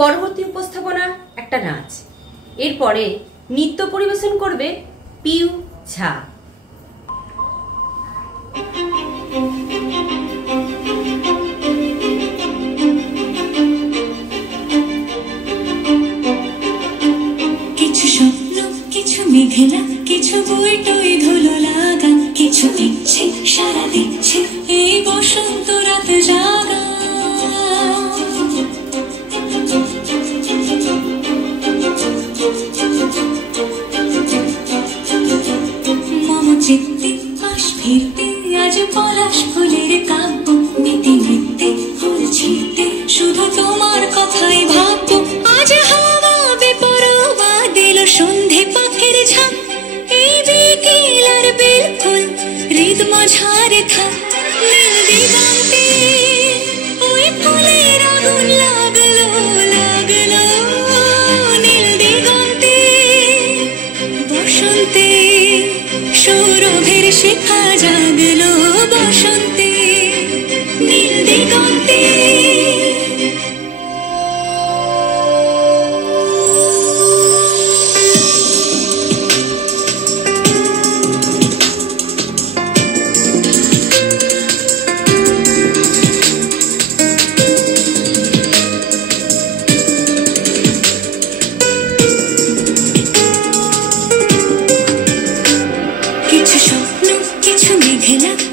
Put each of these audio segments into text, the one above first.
পরবর্তী উপস্থাপনা একটা নাচ। এরপরে নৃত্য পরিবেশন করবে পিউ ঝা। কিছু স্বপ্ন, কিছু মেঘলা, কিছু বই টই ধুলো লাগা, কিছু দিচ্ছে সারা দিচ্ছে এই বসন্ত রাত জাগা। মম চিত্তে পাশ ফিরতে আজ পলাশ ফুলের কাব্য, নিতে নিতে ফুল ছিঁড়তে শুধু তোমার কথাই ভাববো। আজ হাওয়া বেপরোয়া দিল সন্ধে পাখির ঝাঁক, এই বিকেল আর বেলফুল হৃদ মাঝারে থাক। নীল দিগন্তে ওই ফুলের আগুন লাগলো লাগলো, নীল দিগন্তে বসন্তে সৌরভের শিখা জাগলো, বসন্তে নীল দিগন্তে।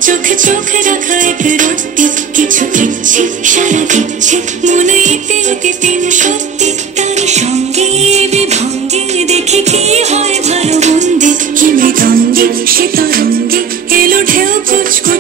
চোখে চোখে রাখা এক রত্তি, কিছু দিচ্ছে সারা দিচ্ছে মনে ইতে ইতে তিন সত্যি। তারই সঙ্গে বিভঙ্গে দেখি কি হয় ভালো বন্দি, কি মৃদঙ্গে সে তরঙ্গে এলো ঢেউ কুচকু